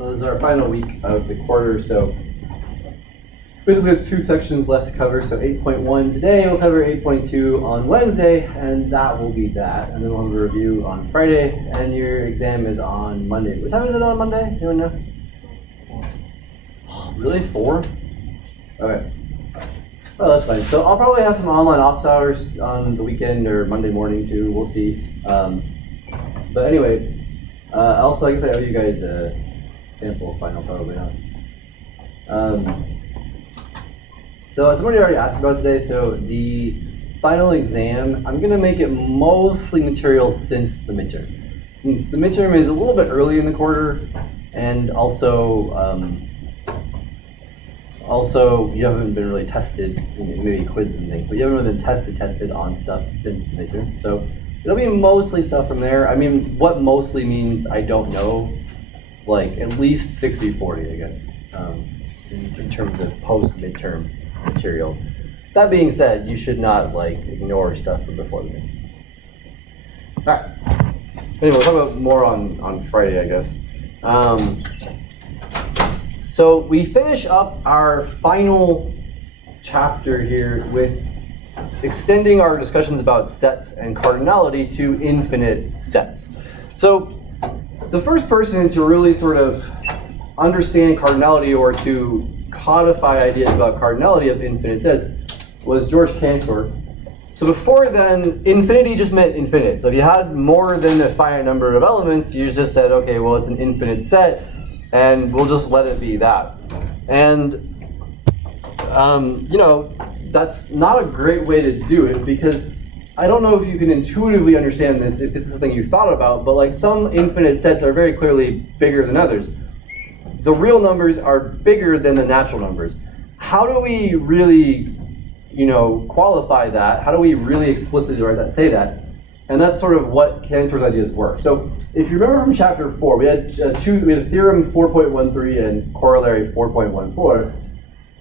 So this is our final week of the quarter. So basically we have 2 sections left to cover. So 8.1 today, we'll cover 8.2 on Wednesday, and that will be that. And then we'll have a review on Friday, and your exam is on Monday. What time is it on Monday? Anyone know? 4. Oh, really? 4? Okay. Well, that's fine. So I'll probably have some online office hours on the weekend or Monday morning too. We'll see. But anyway, also I guess I owe you guys a sample final, probably not. So somebody already asked about today. So the final exam, I'm going to make it mostly material since the midterm. Since the midterm is a little bit early in the quarter, and also you haven't been really tested, maybe quizzes and things, but you haven't really been tested on stuff since the midterm. So it'll be mostly stuff from there. I mean, what mostly means, I don't know. Like at least 60-40, I guess, in terms of post-midterm material. That being said, you should not ignore stuff from before the midterm. All right. Anyway, we'll talk about more on Friday, I guess. So we finish up our final chapter here with extending our discussions about sets and cardinality to infinite sets. So the first person to really sort of understand cardinality or to codify ideas about cardinality of infinite sets was George Cantor. So before then, infinity just meant infinite. So if you had more than a finite number of elements, you just said, okay, well, it's an infinite set, and we'll just let it be that. And, that's not a great way to do it, because I don't know if you can intuitively understand this, if this is something you thought about, but some infinite sets are very clearly bigger than others. The real numbers are bigger than the natural numbers. How do we really, qualify that? How do we really explicitly say that? And that's sort of what Cantor's ideas were. So if you remember from chapter 4, we had theorem 4.13 and corollary 4.14,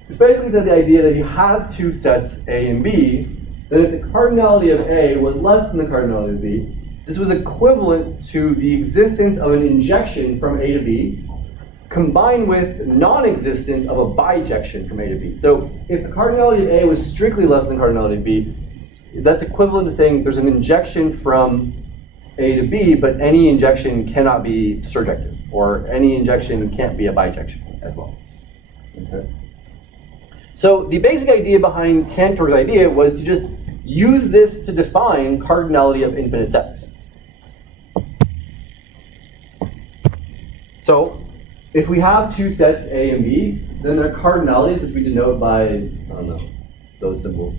which basically said the idea that you have 2 sets, A and B, then if the cardinality of A was less than the cardinality of B, this was equivalent to the existence of an injection from A to B, combined with non-existence of a bijection from A to B. So if the cardinality of A was strictly less than the cardinality of B, that's equivalent to saying there's an injection from A to B, but any injection cannot be surjective, or any injection can't be a bijection as well. Okay. So the basic idea behind Cantor's idea was to just use this to define cardinality of infinite sets. So if we have 2 sets, A and B, then their cardinalities, which we denote by, those symbols.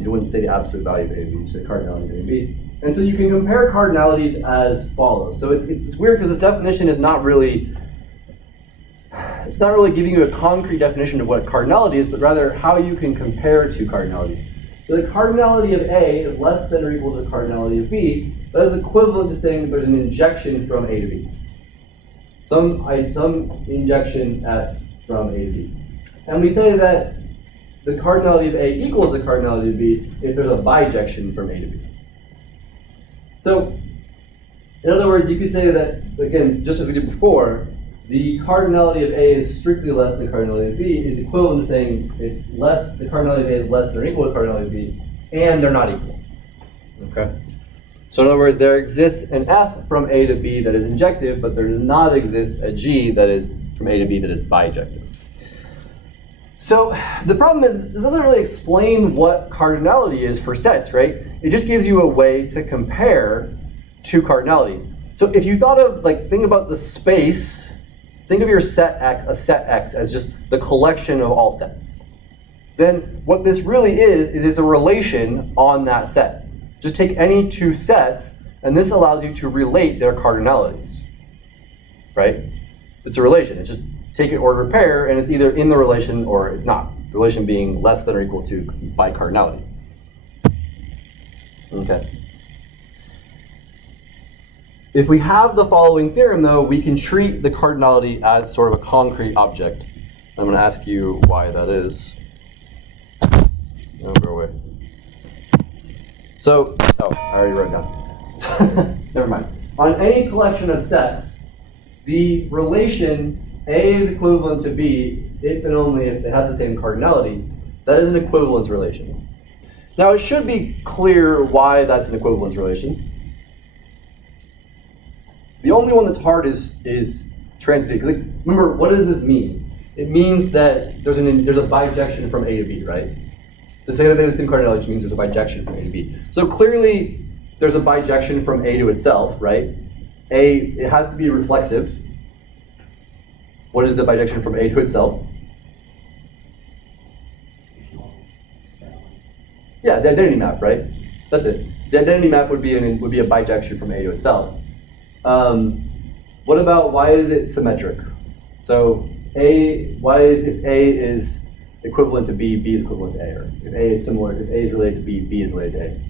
You wouldn't say the absolute value of A and B, you say cardinality of A and B. And so you can compare cardinalities as follows. So it's weird because this definition is not really giving you a concrete definition of what cardinality is, but rather how you can compare 2 cardinalities. So the cardinality of A is less than or equal to the cardinality of B. That is equivalent to saying that there's an injection from A to B. Some injection from A to B. And we say that the cardinality of A equals the cardinality of B if there's a bijection from A to B. So, in other words, you could say that, again, just as we did before, the cardinality of A is strictly less than the cardinality of B is equivalent to saying the cardinality of A is less than or equal to the cardinality of B, and they're not equal. Okay? So in other words, there exists an F from A to B that is injective, but there does not exist a G that is from A to B that is bijective. So the problem is, this doesn't really explain what cardinality is for sets, right? It just gives you a way to compare 2 cardinalities. So if you thought of, think about the space, think of your set X as just the collection of all sets. Then what this really is a relation on that set. Just take any 2 sets, and this allows you to relate their cardinalities, right? It's a relation. It's just take an ordered pair, and it's either in the relation or it's not. The relation being less than or equal to by cardinality. Okay. If we have the following theorem, though, we can treat the cardinality as sort of a concrete object. I'm going to ask you why that is. Go away. So, I already wrote it down. Never mind. On any collection of sets, the relation A is equivalent to B if and only if they have the same cardinality. That is an equivalence relation. Now it should be clear why that's an equivalence relation. The only one that's hard is transitive. Because remember, what does this mean? It means that there's a bijection from A to B, right? To say that they have the same cardinality means there's a bijection from A to B. So clearly, there's a bijection from A to itself, right? It has to be reflexive. What is the bijection from A to itself? Yeah, the identity map, right? That's it. The identity map would be a bijection from A to itself. What about why is it symmetric? So if A is equivalent to B, B is equivalent to A, or if A is related to B, B is related to A.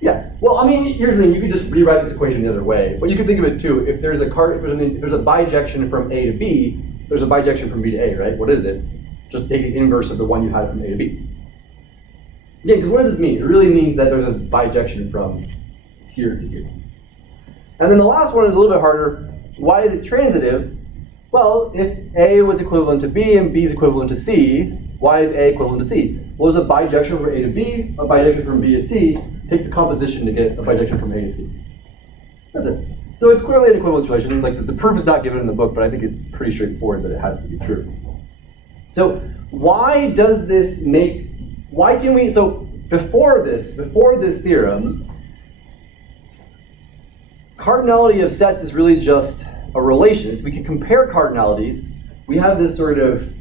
Yeah. Well, I mean, here's the thing. You could just rewrite this equation the other way, but you could think of it too. If there's a bijection from A to B, there's a bijection from B to A, right? What is it? Just take the inverse of the one you had from A to B. Again, because what does this mean? It really means that there's a bijection from here to here. And then the last one is a little bit harder. Why is it transitive? Well, if A was equivalent to B and B is equivalent to C, why is A equivalent to C? Well, there's a bijection from A to B, a bijection from B to C. Take the composition to get a bijection from A to C. That's it. So it's clearly an equivalence relation. Like the proof is not given in the book, but I think it's pretty straightforward that it has to be true. So why does this make? Why can we? So before this theorem, cardinality of sets is really just a relation. We can compare cardinalities. We have this sort of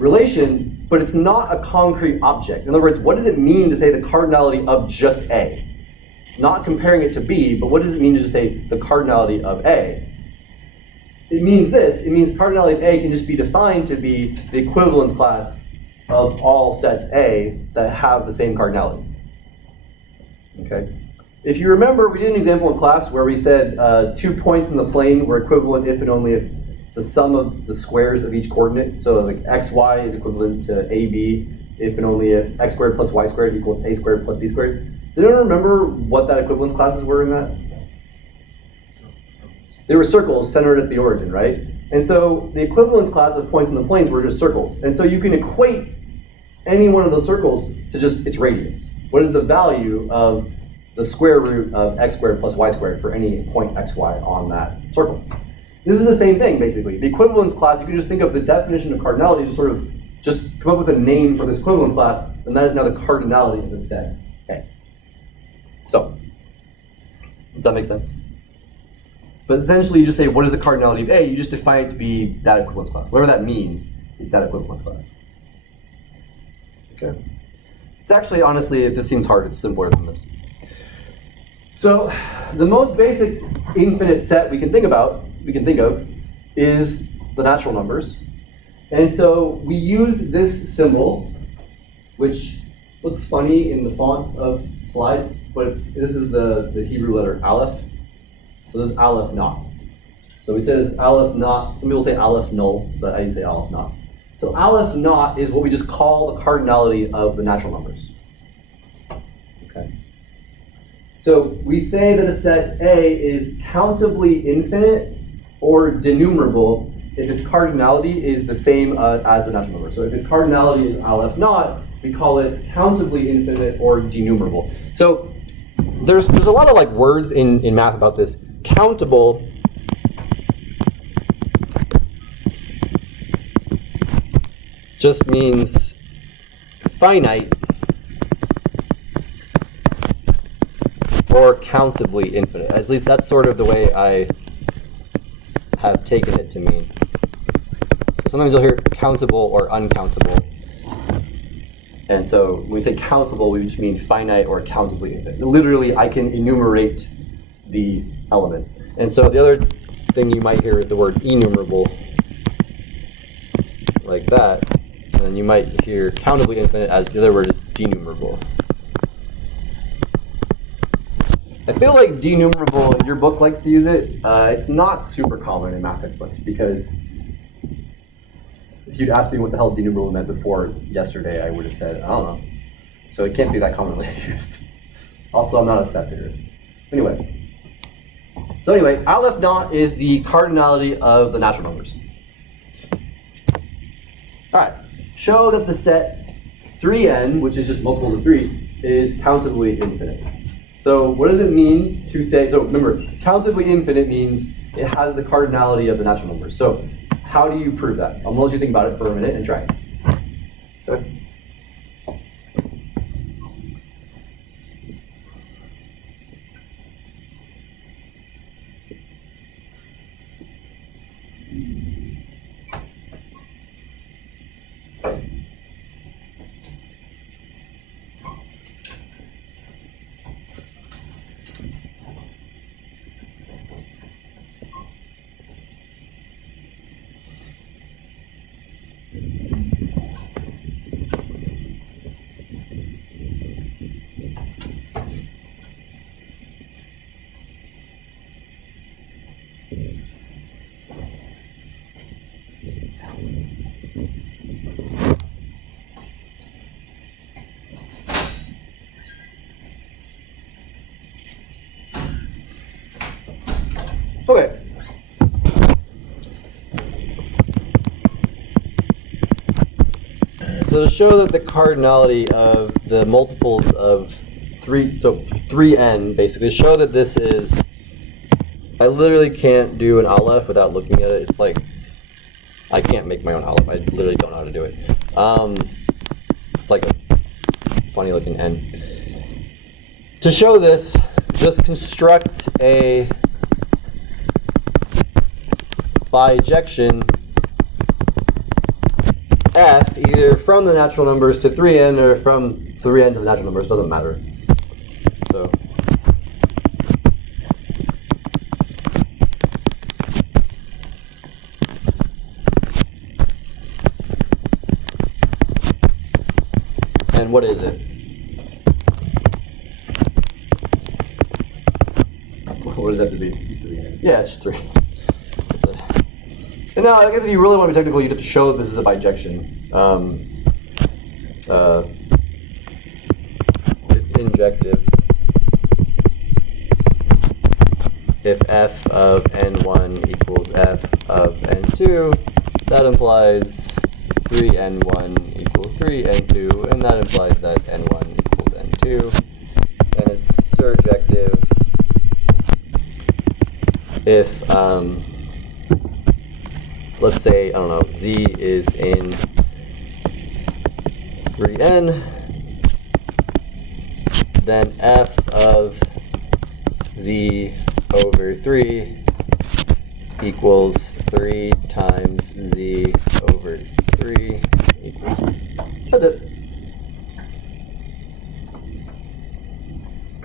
relation, but it's not a concrete object. In other words, what does it mean to say the cardinality of just A? Not comparing it to B, but what does it mean to just say the cardinality of A? It means this. It means cardinality of A can just be defined to be the equivalence class of all sets A that have the same cardinality. Okay? If you remember, we did an example in class where we said 2 points in the plane were equivalent if and only if the sum of the squares of each coordinate, so like xy is equivalent to ab if and only if x squared plus y squared equals a squared plus b squared. Does anyone remember what that equivalence classes were in that? They were circles centered at the origin, right? And so the equivalence class of points in the planes were just circles. And so you can equate any one of those circles to just its radius. What is the value of the square root of x squared plus y squared for any point xy on that circle? This is the same thing, basically. The equivalence class, you can just think of the definition of cardinality to sort of just come up with a name for this equivalence class, and that is now the cardinality of the set A. So, does that make sense? But essentially, you just say, what is the cardinality of A? You just define it to be that equivalence class. Whatever that means, it's that equivalence class. Okay. It's actually, honestly, if this seems hard, it's simpler than this. So, the most basic infinite set we can think of is the natural numbers. And so we use this symbol, which looks funny in the font of slides, but this is the Hebrew letter aleph. So this is aleph not. So we say this aleph not. Some people say aleph null, but I say aleph not. So aleph not is what we just call the cardinality of the natural numbers. Okay. So we say that a set A is countably infinite or denumerable if its cardinality is the same as the natural number. So if its cardinality is aleph naught, we call it countably infinite or denumerable. So there's a lot of like words in math about this. Countable just means finite or countably infinite. At least that's sort of the way I have taken it to mean. So sometimes you'll hear countable or uncountable. And so when we say countable, we just mean finite or countably infinite. Literally, I can enumerate the elements. And so the other thing you might hear is the word enumerable, like that. And then you might hear countably infinite as the other word is denumerable. I feel like denumerable, your book likes to use it. It's not super common in math textbooks because if you'd asked me what the hell denumerable meant before yesterday, I would have said, I don't know. So it can't be that commonly used. Also, I'm not a set theorist. Anyway, So anyway, Aleph naught is the cardinality of the natural numbers. All right, show that the set 3n, which is just multiples of 3, is countably infinite. So what does it mean to say, so remember, countably infinite means it has the cardinality of the natural numbers. So how do you prove that? I'm going to let you think about it for a minute and try it. Okay. Okay. So to show that the cardinality of the multiples of 3, so 3n, basically, show that this is, I literally can't do an Aleph without looking at it. It's like, I can't make my own Aleph. I literally don't know how to do it. It's like a funny looking n. To show this, just construct a bijection f either from the natural numbers to 3n or from 3n to the natural numbers, doesn't matter. So and what is it? What does that have to be? 3n. Yeah, it's 3. And now, I guess if you really want to be technical, you'd have to show that this is a bijection. It's injective if f of n1 equals f of n2. That implies 3n1 equals 3n2, and that implies that n1 equals n2. And it's surjective if let's say, I don't know, z is in 3n, then f of z over 3 equals 3 times z over 3 equals, that's it.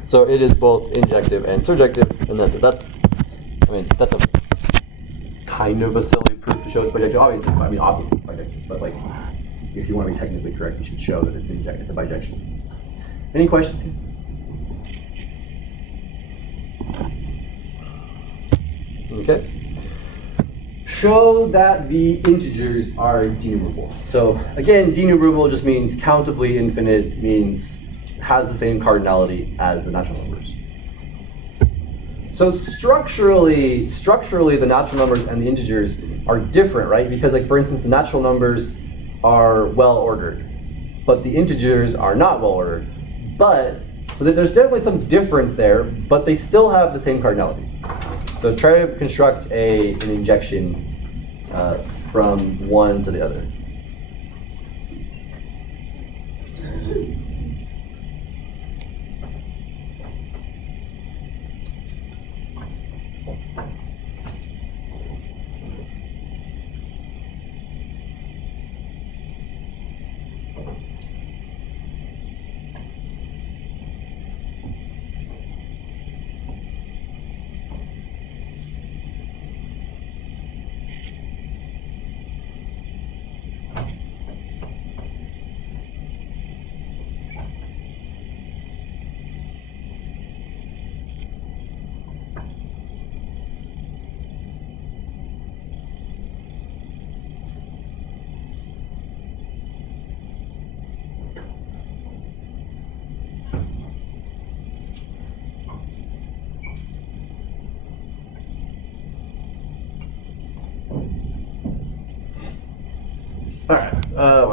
So it is both injective and surjective, and that's it. That's a kind of a silly proof to show it's bijection. Obviously bijection, but like, if you want to be technically correct, you should show that it's a bijection. Any questions here? Okay. Show that the integers are denumerable. So again, denumerable just means countably infinite, means has the same cardinality as the natural numbers. So structurally, the natural numbers and the integers are different, right? Because, like, for instance, the natural numbers are well ordered, but the integers are not well ordered. But so there's definitely some difference there, but they still have the same cardinality. So try to construct an injection from one to the other.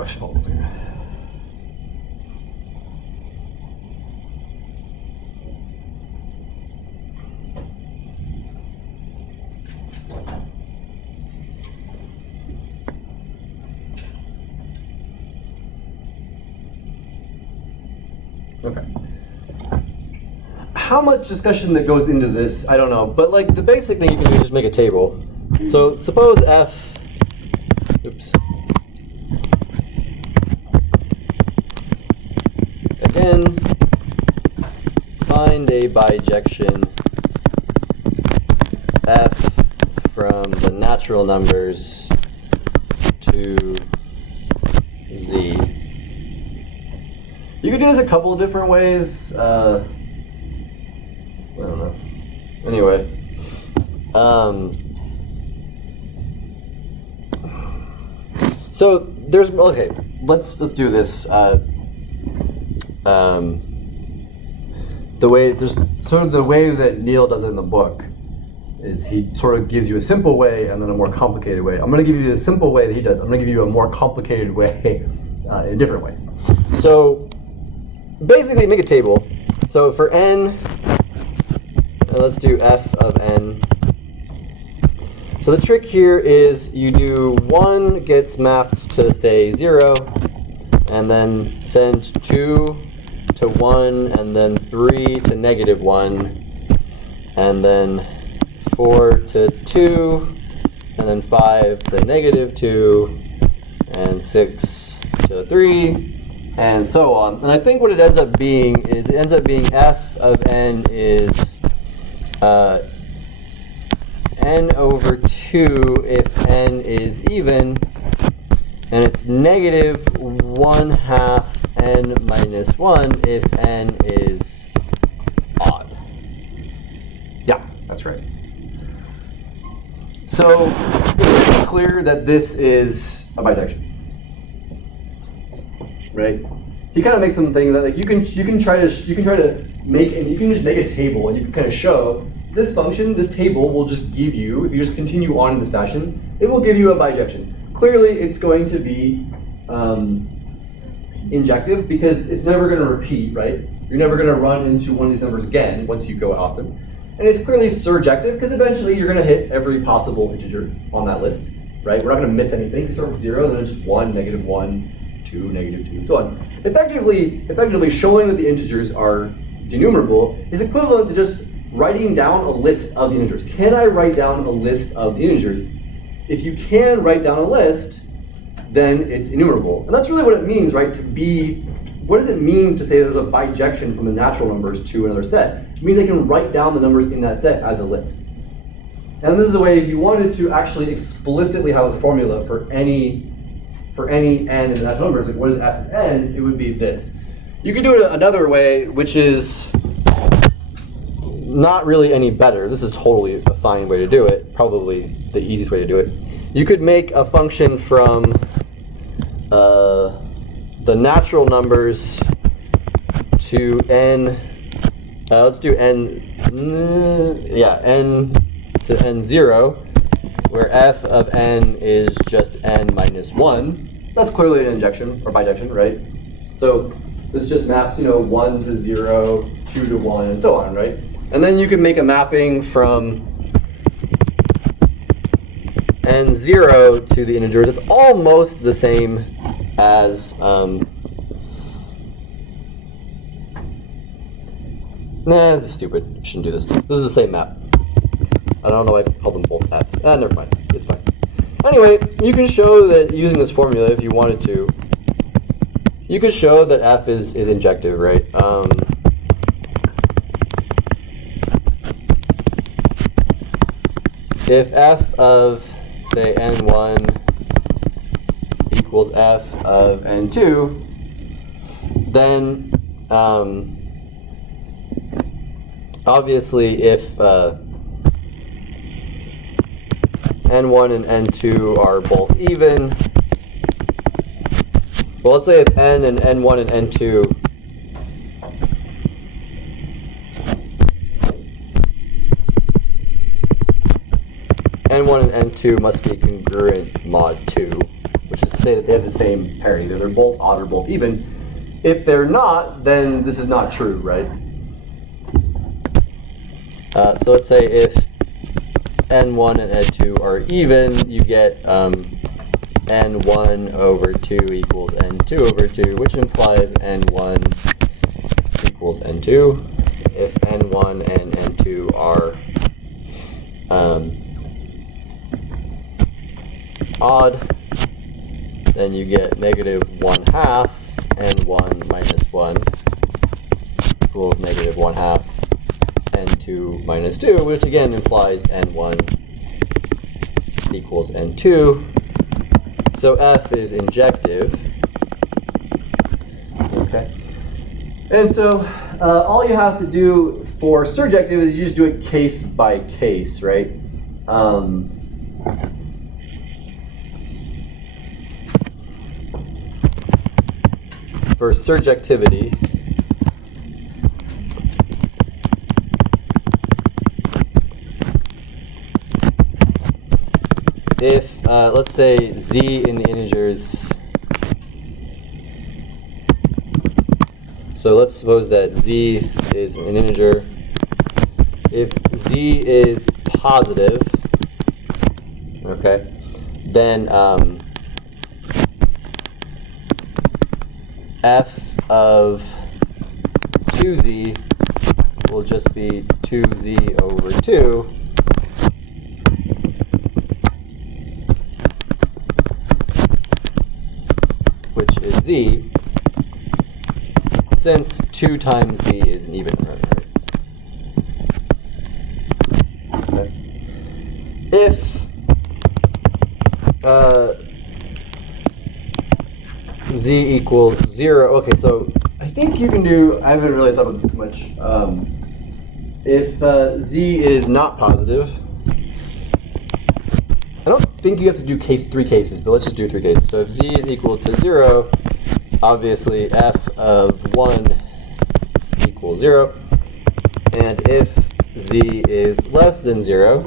actually, hold on a second. Okay. How much discussion that goes into this, I don't know. But like the basic thing you can do is just make a table. So suppose f, oops. Again, find a bijection f from the natural numbers to z. You could do this a couple of different ways. I don't know. Anyway, so there's okay. Let's do this. The way there's sort of the way that Neil does it in the book is he sort of gives you a simple way and then a more complicated way. I'm going to give you the simple way that he does. I'm going to give you a more complicated way, a different way. So basically, make a table. So for n, let's do f of n. So the trick here is you do 1 gets mapped to, say, 0, and then send 2 to 1, and then 3 to -1, and then 4 to 2, and then 5 to -2, and 6 to 3, and so on. And I think what it ends up being is f of n is n over 2 if n is even, and it's -1/2 n minus 1 if n is odd. Yeah, that's right. So it's pretty clear that this is a bijection, right? He kind of makes some things that like you can try to make, and you can just make a table and you can kind of show this function, this table will just give you, if you just continue on in this fashion, it will give you a bijection. Clearly, it's going to be injective because it's never going to repeat, right? You're never going to run into one of these numbers again once you go off them. And it's clearly surjective because eventually you're going to hit every possible integer on that list, right? We're not going to miss anything. Start with 0, then it's just 1, -1, 2, -2, and so on. Effectively showing that the integers are denumerable is equivalent to just writing down a list of the integers. Can I write down a list of the integers? If you can write down a list, then it's enumerable. And that's really what it means, right? What does it mean to say there's a bijection from the natural numbers to another set? It means I can write down the numbers in that set as a list. And this is a way, if you wanted to actually explicitly have a formula for any n in the natural numbers, like what is f of n, it would be this. You could do it another way, which is not really any better. This is totally a fine way to do it, probably the easiest way to do it. You could make a function from the natural numbers to n, let's do n to n0, where f of n is just n minus 1. That's clearly an injection, or bijection, right? So this just maps, 1 to 0, 2 to 1, and so on, right? And then you can make a mapping from n0 to the integers. It's almost the same as, nah, this is stupid. I shouldn't do this. This is the same map. I don't know why I called them both f. Never mind. It's fine. Anyway, you can show that using this formula, if you wanted to, you could show that f is injective, right? If f of, say, n1 equals f of n2, then obviously if n1 and n2 are both even, well, let's say if n and n1 and n2 n1 and n2 must be congruent mod 2, which is to say that they have the same parity. They're both odd or both even. If they're not, then this is not true, right? So let's say if n1 and n2 are even, you get n1 over 2 equals n2 over 2, which implies n1 equals n2. If n1 and n2 are odd, then you get negative 1/2 n1 minus 1 equals negative 1/2 n2 minus 2, which again implies n1 equals n2. So F is injective. Okay. And so all you have to do for surjective is you just do it case by case, right? For surjectivity, if, let's say, z in the integers, so let's suppose that z is an integer. If z is positive, okay, then f of 2z will just be 2z over 2, which is z, since 2 times z is an even number. Right? Okay. If z equals 0, okay, so I think you can do, I haven't really thought about this too much. If z is not positive, I don't think you have to do 3 cases, but let's just do 3 cases. So if z is equal to 0, obviously f of 1 equals 0. And if z is less than 0,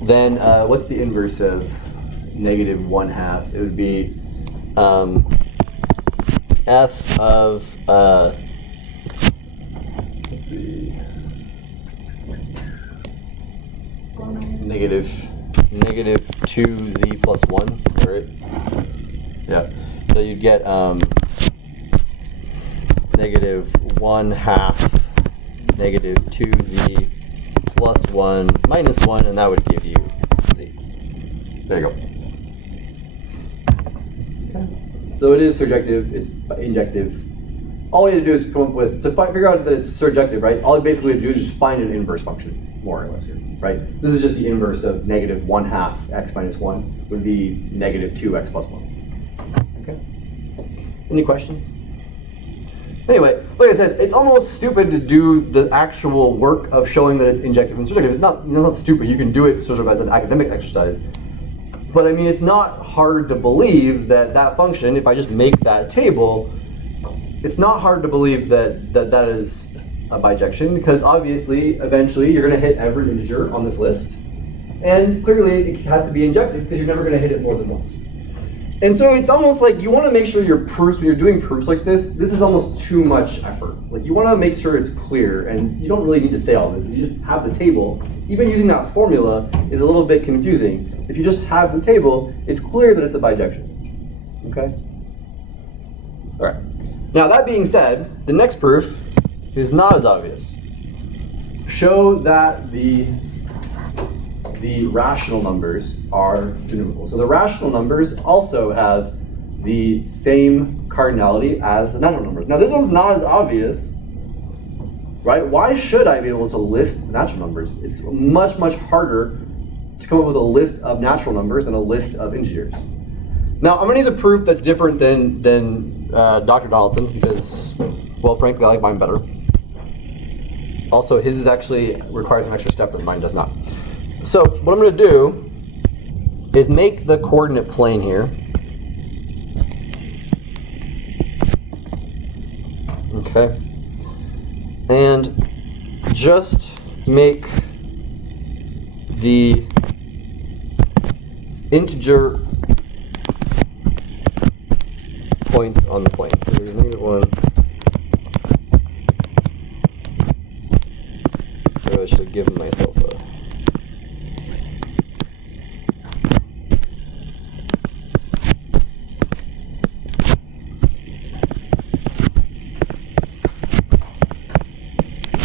then what's the inverse of negative 1/2? It would be f of, let's see, negative 2z plus 1, right? Yeah. So you'd get negative 1/2 negative 2z plus 1 minus 1, and that would give you z. There you go. Okay. So it is surjective, it's injective. All we have to do is come up with, to figure out that it's surjective, right? All we basically have to do is just find an inverse function, more or less here, right? This is just the inverse of negative 1/2 x minus 1 would be negative 2x plus 1. Okay. Any questions? Anyway, like I said, it's almost stupid to do the actual work of showing that it's injective and surjective. It's not stupid. You can do it sort of as an academic exercise. But I mean, it's not hard to believe that that function, if I just make that table, it's not hard to believe that is a bijection, because obviously, eventually, you're going to hit every integer on this list. And clearly, it has to be injective, because you're never going to hit it more than once. And so it's almost like you want to make sure your proofs, when you're doing proofs like this is almost too much effort. Like, you want to make sure it's clear, and you don't really need to say all this. You just have the table. Even using that formula is a little bit confusing. If you just have the table, it's clear that it's a bijection. Okay? All right. Now, that being said, the next proof is not as obvious. Show that the rational numbers are denominable. So the rational numbers also have the same cardinality as the natural numbers. Now, this one's not as obvious, right? Why should I be able to list natural numbers? It's much, much harder to come up with a list of natural numbers than a list of integers. Now, I'm going to use a proof that's different than Dr. Donaldson's because, well, frankly, I like mine better. Also, his is actually requires an extra step that mine does not. So what I'm going to do is make the coordinate plane here. Okay. And just make the integer points on the plane. So there's -1. Maybe I should have given myself a...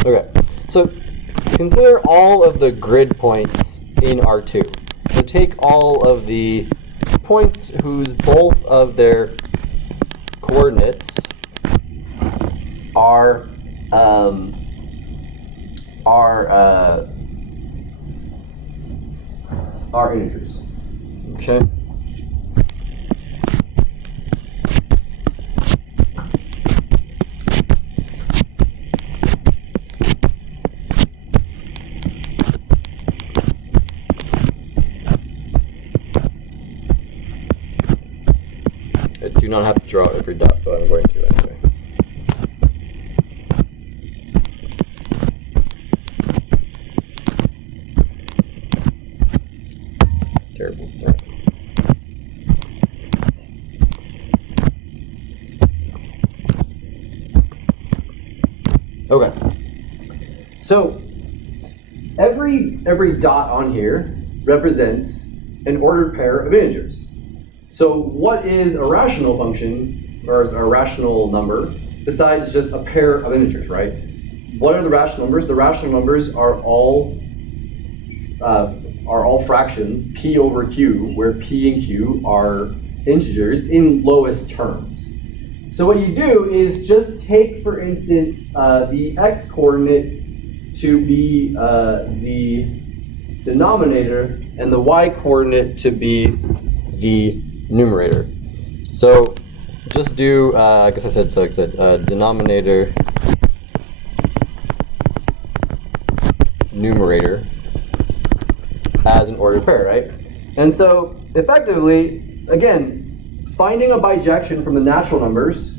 Okay, so consider all of the grid points in R2. So take all of the points whose both of their coordinates are integers. Okay. I do not have to draw every dot, but I'm going to anyway. Terrible. All right. Okay. So every dot on here represents an ordered pair of integers. So what is a rational function, or a rational number, besides just a pair of integers, right? What are the rational numbers? The rational numbers are all fractions, p over q, where p and q are integers in lowest terms. So what you do is just take, for instance, the x-coordinate to be the denominator and the y-coordinate to be the numerator. So just do, I guess I said, so like I said, denominator, numerator as an ordered pair, right? And so effectively, again, finding a bijection from the natural numbers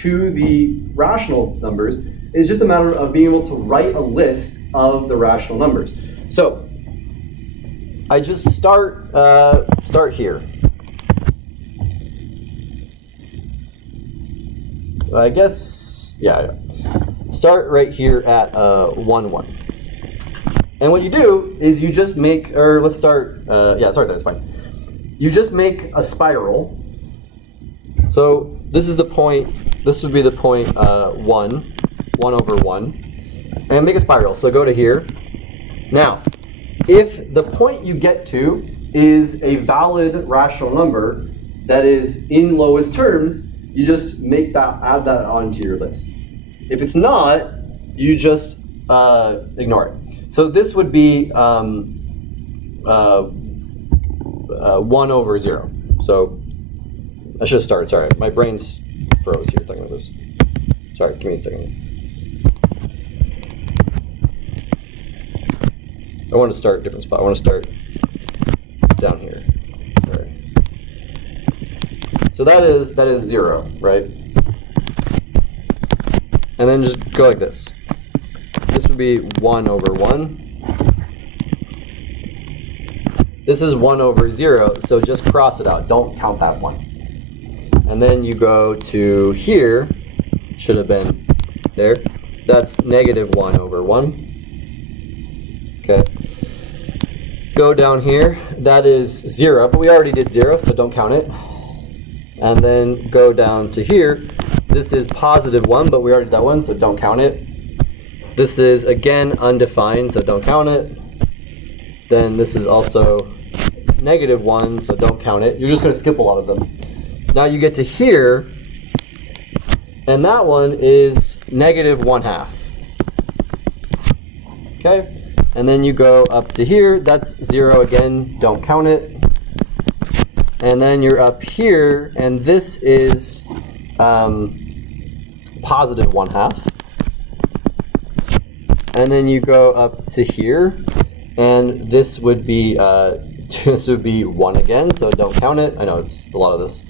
to the rational numbers is just a matter of being able to write a list of the rational numbers. So I just start here. So I guess, yeah. Start right here at 1, 1. And what you do is you just make, or let's start, yeah, start there, it's fine. You just make a spiral. So this is the point, this would be the point 1 over 1. And make a spiral, so go to here. Now, if the point you get to is a valid rational number that is in lowest terms, you just make that, add that onto your list. If it's not, you just ignore it. So this would be 1 over 0. So I should have started, sorry. My brain's froze here thinking of this. Sorry, give me a second. I want to start a different spot. I want to start down here. All right. So that is 0, right? And then just go like this. This would be 1 over 1. This is 1 over 0, so just cross it out. Don't count that 1. And then you go to here. Should have been there. That's negative 1 over 1. Okay. Go down here. That is 0, but we already did 0, so don't count it. And then go down to here. This is positive 1, but we already did that one, so don't count it. This is, again, undefined, so don't count it. Then this is also negative 1, so don't count it. You're just going to skip a lot of them. Now you get to here, and that one is negative 1/2. Okay? And then you go up to here, that's 0 again, don't count it. And then you're up here, and this is positive 1/2. And then you go up to here, and this would be 1 again, so don't count it. I know it's a lot of this.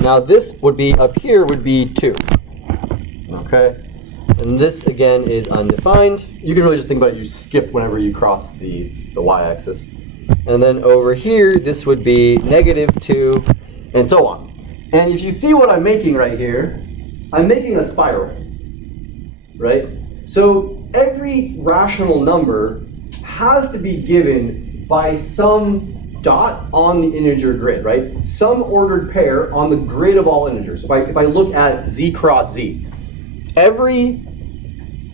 Now this would be, up here would be 2. Okay? And this again is undefined. You can really just think about it, you skip whenever you cross the y-axis. And then over here, this would be negative 2, and so on. And if you see what I'm making right here, I'm making a spiral, right? So every rational number has to be given by some dot on the integer grid, right? Some ordered pair on the grid of all integers. If I look at z cross z, every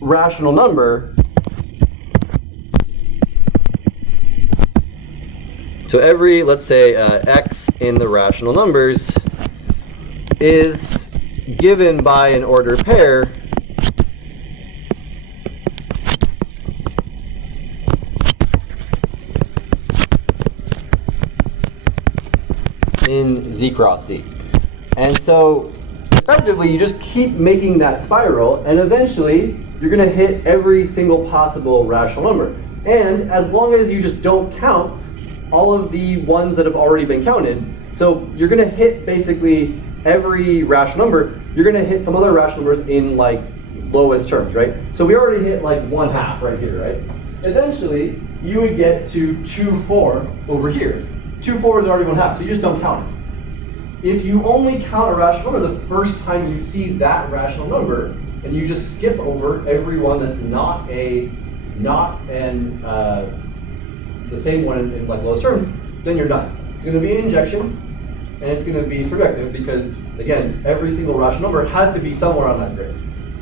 rational number, so every, let's say, x in the rational numbers is given by an ordered pair in z cross z. And so effectively you just keep making that spiral, and eventually you're going to hit every single possible rational number. And as long as you just don't count all of the ones that have already been counted, so you're going to hit basically every rational number, you're going to hit some other rational numbers in like lowest terms, right? So we already hit like 1/2 right here, right? Eventually you would get to 2/4 over here. 2/4 is already 1/2, so you just don't count it. If you only count a rational number the first time you see that rational number, and you just skip over every one that's not the same one in like lowest terms, then you're done. It's going to be an injection, and it's going to be surjective because, again, every single rational number has to be somewhere on that grid,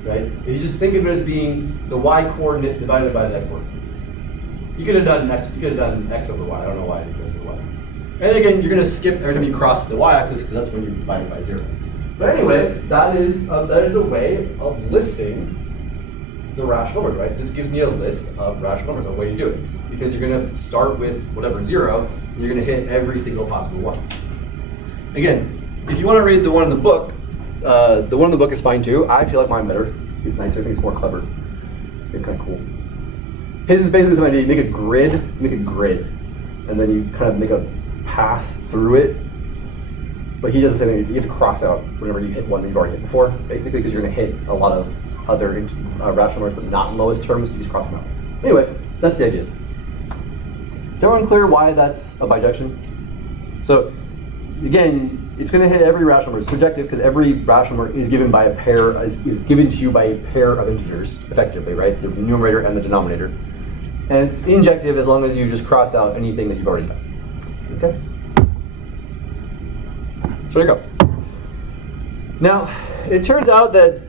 right? If you just think of it as being the y-coordinate divided by the x-coordinate. You could have done x over y. I don't know why I did x over y. And again, you're going to skip every time you cross the y-axis because that's when you divide it by 0. But anyway, that is a way of listing the rational numbers, right? This gives me a list of rational numbers, a way to do it. Because you're going to start with whatever 0, and you're going to hit every single possible one. Again, if you want to read the one in the book, the one in the book is fine too. I actually like mine better. It's nicer. I think it's more clever. It's kind of cool. His is basically something you make a grid, and then you kind of make a path through it. But he does the same thing. You have to cross out whenever you hit one that you've already hit before, basically, because you're going to hit a lot of other rational numbers, but not in lowest terms. So you just cross them out. Anyway, that's the idea. Is everyone clear why that's a bijection? So again, it's going to hit every rational number. It's surjective because every rational number is given by a pair, is given to you by a pair of integers, effectively, right? The numerator and the denominator. And it's injective as long as you just cross out anything that you've already done. Okay? So there you go. Now, it turns out that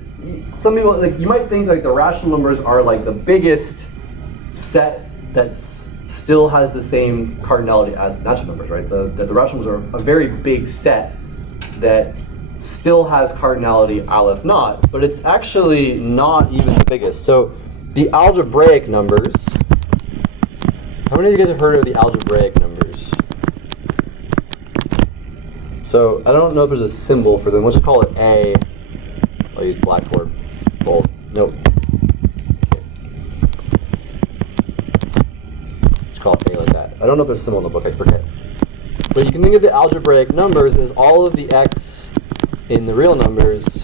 some people, like, you might think like the rational numbers are like the biggest set that's still has the same cardinality as natural numbers, right? The rational numbers are a very big set that still has cardinality aleph naught, but it's actually not even the biggest. So the algebraic numbers, how many of you guys have heard of the algebraic numbers? So I don't know if there's a symbol for them. Let's just call it A. I'll use blackboard. Bold. Nope. Call it A like that. I don't know if there's a symbol in the book, I forget. But you can think of the algebraic numbers as all of the x in the real numbers,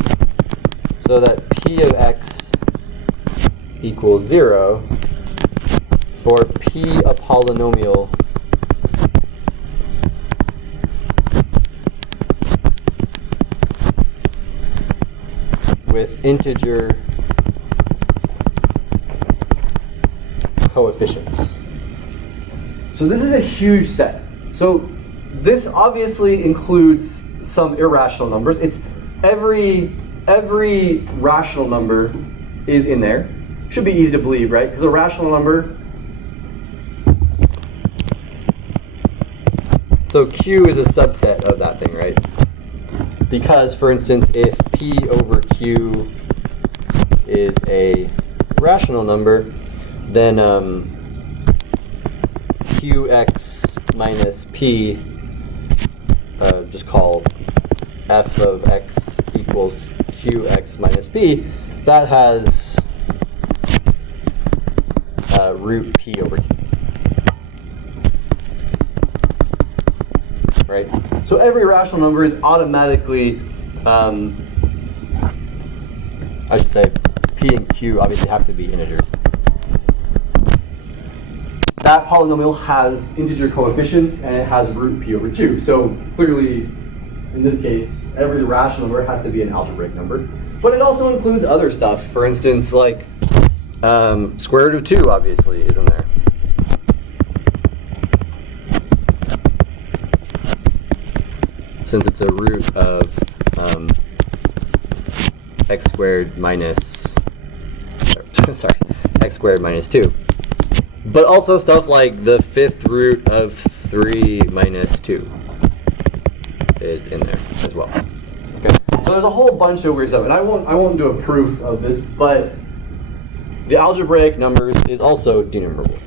so that p of x equals 0 for p a polynomial with integer coefficients. So this is a huge set. So this obviously includes some irrational numbers. It's every rational number is in there. Should be easy to believe, right? Because a rational number, so Q is a subset of that thing, right? Because, for instance, if P over Q is a rational number, then Qx minus P, just called f of x equals Qx minus P, that has root P over Q. Right? So every rational number is automatically, I should say, P and Q obviously have to be integers. That polynomial has integer coefficients and it has root P over Q. So clearly, in this case, every rational number has to be an algebraic number. But it also includes other stuff. For instance, like square root of 2, obviously, is in there. Since it's a root of x squared minus, sorry, x squared minus 2. But also stuff like the fifth root of 3 minus 2 is in there as well. Okay. So there's a whole bunch of weird stuff, and I won't do a proof of this, but the algebraic numbers is also denumerable.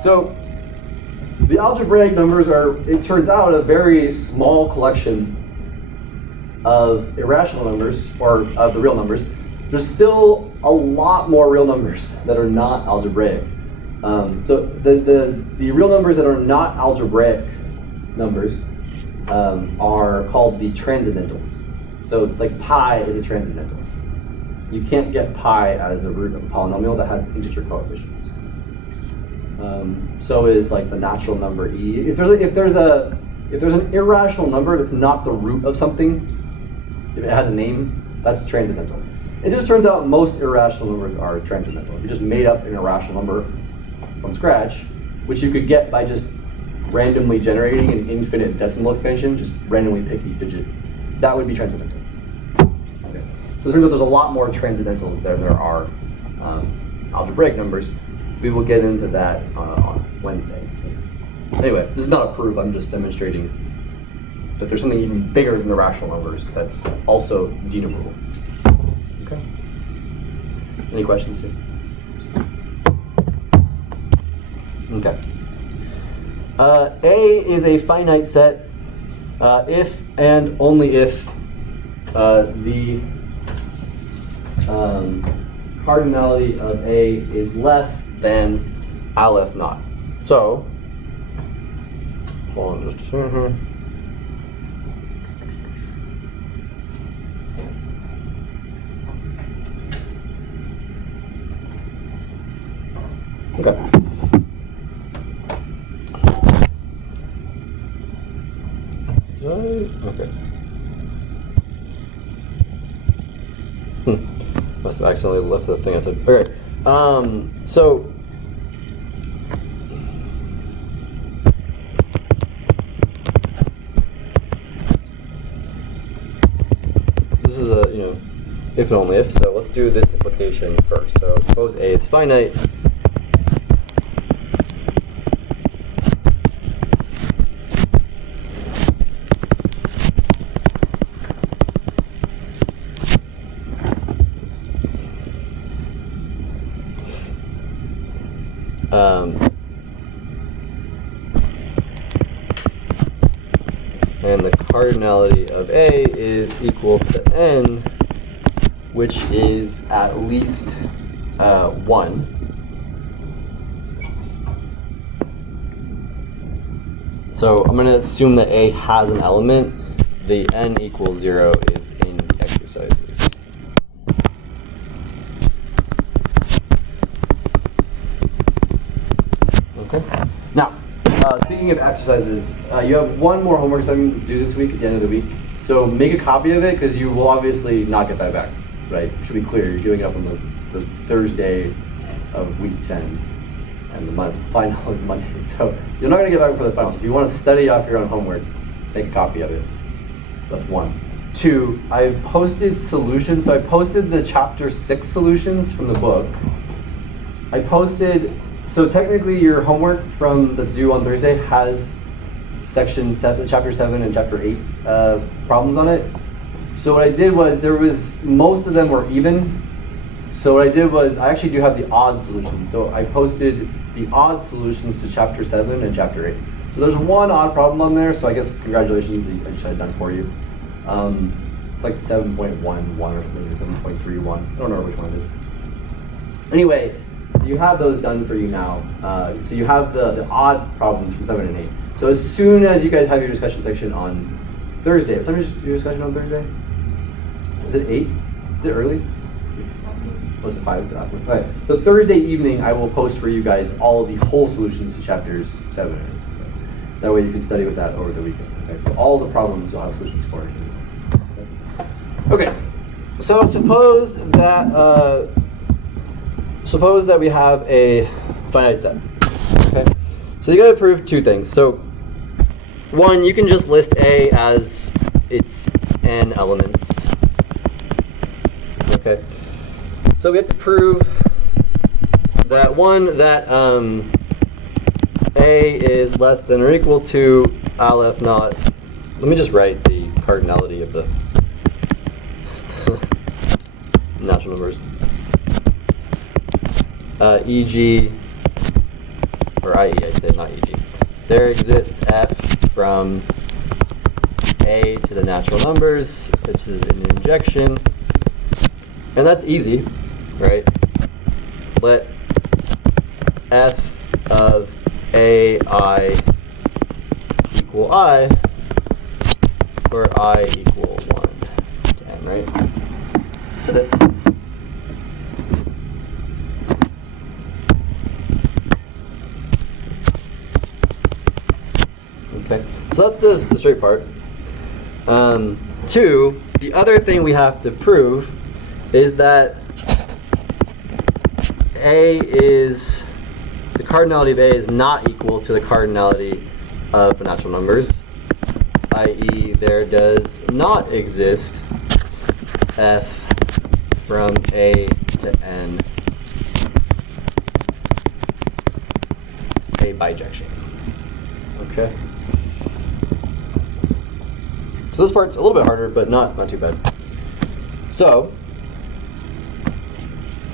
So the algebraic numbers are, it turns out, a very small collection of irrational numbers, or of the real numbers. There's still a lot more real numbers that are not algebraic. So the real numbers that are not algebraic numbers are called the transcendentals. So like pi is a transcendental. You can't get pi as a root of a polynomial that has integer coefficients. So is like the natural number e. If there's an irrational number that's not the root of something, if it has a name, that's transcendental. It just turns out most irrational numbers are transcendental. If you just made up an irrational number from scratch, which you could get by just randomly generating an infinite decimal expansion, just randomly pick each digit, that would be transcendental. Okay. So it turns out there's a lot more transcendentals than there are algebraic numbers. We will get into that on Wednesday. Anyway, this is not a proof, I'm just demonstrating that there's something even bigger than the rational numbers that's also denumerable. Okay. Any questions here? Okay. A is a finite set if and only if the cardinality of A is less than Aleph naught. So, hold on just a second here. Okay. Okay. Must have accidentally left the thing I said. Okay. So this is a, if and only if. So let's do this implication first. So suppose A is finite. And the cardinality of A is equal to n, which is at least 1. So I'm going to assume that A has an element. The n equals 0 is in the exercises. Okay. Now, speaking of exercises, you have one more homework assignment to do this week at the end of the week. So make a copy of it because you will obviously not get that back, right? It should be clear. You're doing it up on the Thursday of week 10, and the final is Monday. So you're not going to get back for the finals. If you want to study off your own homework, make a copy of it. That's 1. 2, I've posted solutions. So I posted the chapter 6 solutions from the book. I posted. So technically, your homework that's due on Thursday has chapter 7 and chapter 8 problems on it. So what I did was most of them were even. So what I did was I actually do have the odd solutions. So I posted the odd solutions to chapter 7 and chapter 8. So there's one odd problem on there. So I guess congratulations, I just had it done for you. It's like 7.11 or something, or 7.31. I don't know which one it is. Anyway. You have those done for you now. So you have the odd problems from 7 and 8. So as soon as you guys have your discussion section on Thursday, what time is your discussion on Thursday? Is it 8? Is it early? Was it 5? It's last one. Okay. So Thursday evening, I will post for you guys all of the whole solutions to chapters 7 and 8. So that way you can study with that over the weekend. Okay. So all the problems you'll have solutions for. Okay. So suppose that we have a finite set. Okay. So you got to prove two things. So one, you can just list A as its n elements. Okay. So we have to prove that that A is less than or equal to Aleph naught. Let me just write the cardinality of the natural numbers. E.g., or i.e. I said, not e.g. There exists f from A to the natural numbers, which is an injection. And that's easy, right? Let f of ai equal I for I equal 1 to n, right? That's it. Okay, so that's the straight part. Two, the other thing we have to prove is that the cardinality of A is not equal to the cardinality of the natural numbers, i.e. there does not exist f from A to n a bijection. Okay. So this part's a little bit harder, but not too bad. So,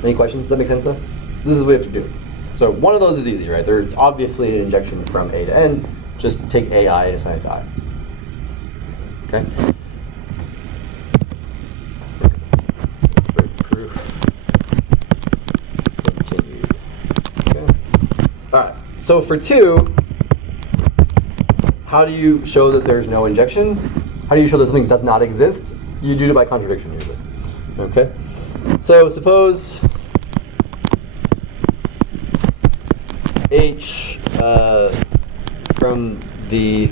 any questions? Does that make sense though? This is what we have to do. So one of those is easy, right? There's obviously an injection from A to N. Just take AI and assign it to I. Okay? Proof continued. Okay. Alright, so for 2, how do you show that there's no injection? How do you show that something does not exist? You do it by contradiction usually. Okay? So suppose H from the,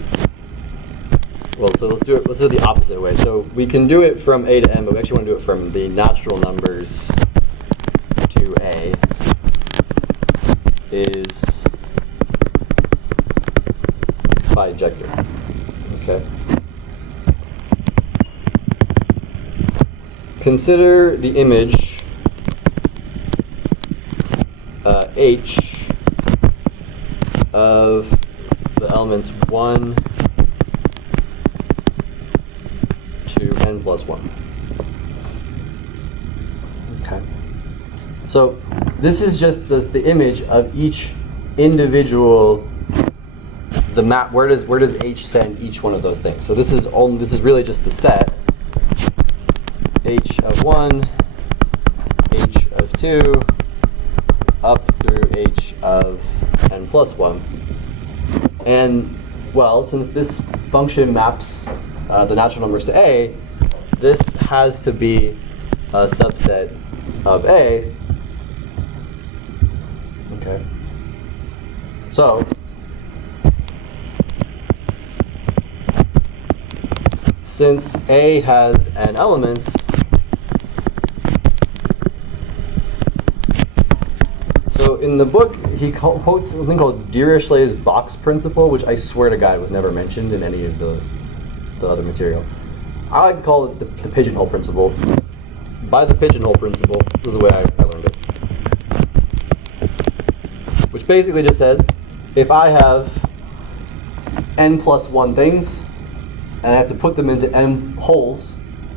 so let's do it the opposite way. So we can do it from A to N, but we actually want to do it from the natural numbers to A is bijective. Okay. Consider the image H of the elements 1 to n plus 1. Okay. So this is just the image of each individual, the map. Where does H send each one of those things? So this is really just the set H of 1, H of 2, up through H of n plus 1. And, well, since this function maps the natural numbers to A, this has to be a subset of A. Okay. So, since A has n elements, so in the book, he quotes something called Dirichlet's box principle, which I swear to God was never mentioned in any of the other material. I like to call it the pigeonhole principle. By the pigeonhole principle, this is the way I learned it. Which basically just says, if I have n plus 1 things, and I have to put them into n holes,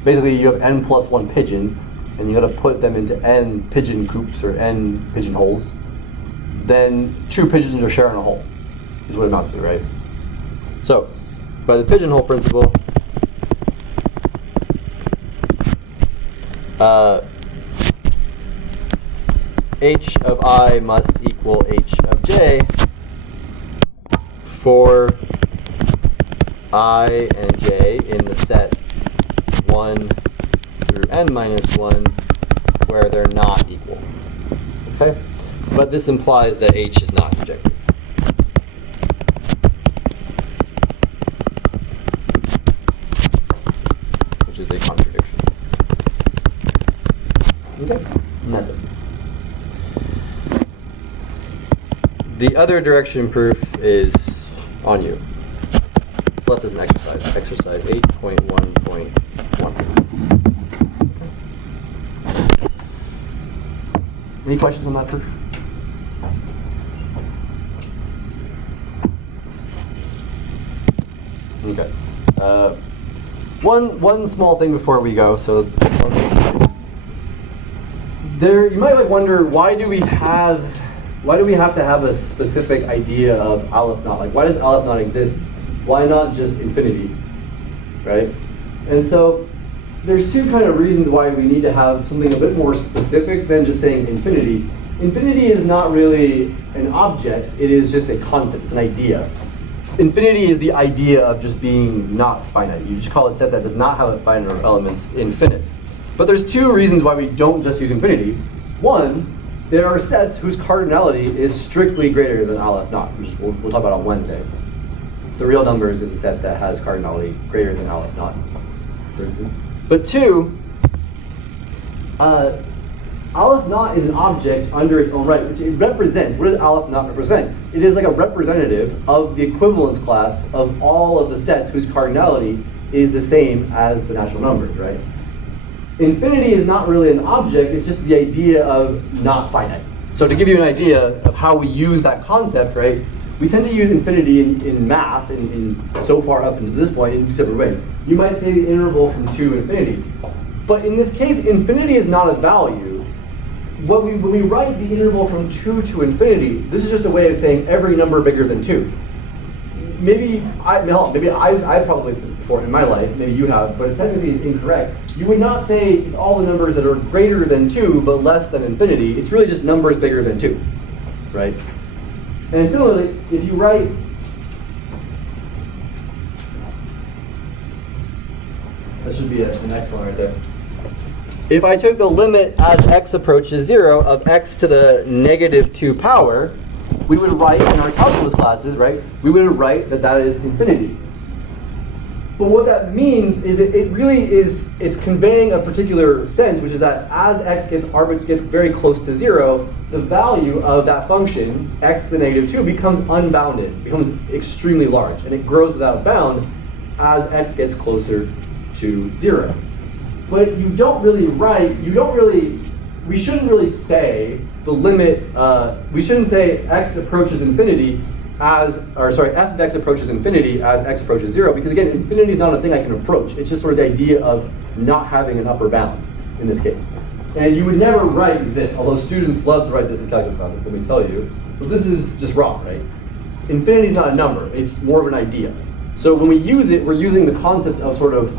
basically you have n plus 1 pigeons, and you got to put them into n pigeon coops or n pigeon holes, then 2 pigeons are sharing a hole, is what it amounts to, right? So, by the pigeonhole principle, H of I must equal H of J for I and J in the set 1 through n minus 1 where they're not equal. Okay? But this implies that H is not projective. Which is a contradiction. Okay? And that's it. The other direction proof is on you. Let's let this an exercise. Exercise 8.1.1. Any questions on that proof? Okay. One small thing before we go. So there, you might wonder, why do we have to have a specific idea of Aleph not? Like, why does Aleph not exist? Why not just infinity, right? And so there's two kind of reasons why we need to have something a bit more specific than just saying infinity. Infinity is not really an object, it is just a concept, it's an idea. Infinity is the idea of just being not finite. You just call a set that does not have a finite number of elements infinite. But there's two reasons why we don't just use infinity. One, there are sets whose cardinality is strictly greater than Aleph naught, which we'll talk about on Wednesday. The real numbers is a set that has cardinality greater than Aleph naught, for instance. But two, Aleph naught is an object under its own right, which it represents. What does Aleph naught represent? It is like a representative of the equivalence class of all of the sets whose cardinality is the same as the natural numbers, right? Infinity is not really an object, it's just the idea of not finite. So to give you an idea of how we use that concept, right, we tend to use infinity in math, in so far up into this point, in two separate ways. You might say the interval from 2 to infinity. But in this case, infinity is not a value. When we write the interval from 2 to infinity, this is just a way of saying every number bigger than 2. Maybe I've probably said this before in my life, maybe you have, but technically it's incorrect. You would not say it's all the numbers that are greater than 2 but less than infinity. It's really just numbers bigger than 2, right? And similarly, if you write that should be an next one right there. If I took the limit as x approaches 0 of x to the negative 2 power, we would write in our calculus classes, right? We would write that that is infinity. But what that means is it really is, it's conveying a particular sense, which is that as x gets very close to 0, the value of that function, x to the negative 2, becomes unbounded, becomes extremely large, and it grows without bound as x gets closer to 0. But you don't really write, we shouldn't really say the limit, we shouldn't say x approaches infinity f of x approaches infinity as x approaches 0, because again, infinity is not a thing I can approach. It's just sort of the idea of not having an upper bound in this case. And you would never write this, although students love to write this in calculus classes, let me tell you, but this is just wrong, right? Infinity is not a number, it's more of an idea. So when we use it, we're using the concept of sort of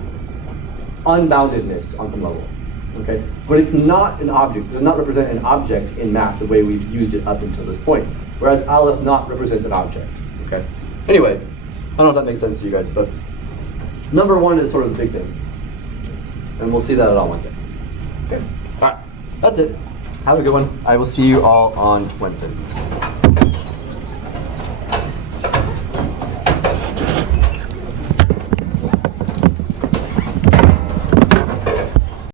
unboundedness on some level, okay? But it's not an object, it does not represent an object in math the way we've used it up until this point. Whereas Aleph not represents an object, okay? Anyway, I don't know if that makes sense to you guys, but number one is sort of the big thing. And we'll see that on Wednesday. Okay, all right, that's it. Have a good one. I will see you all on Wednesday.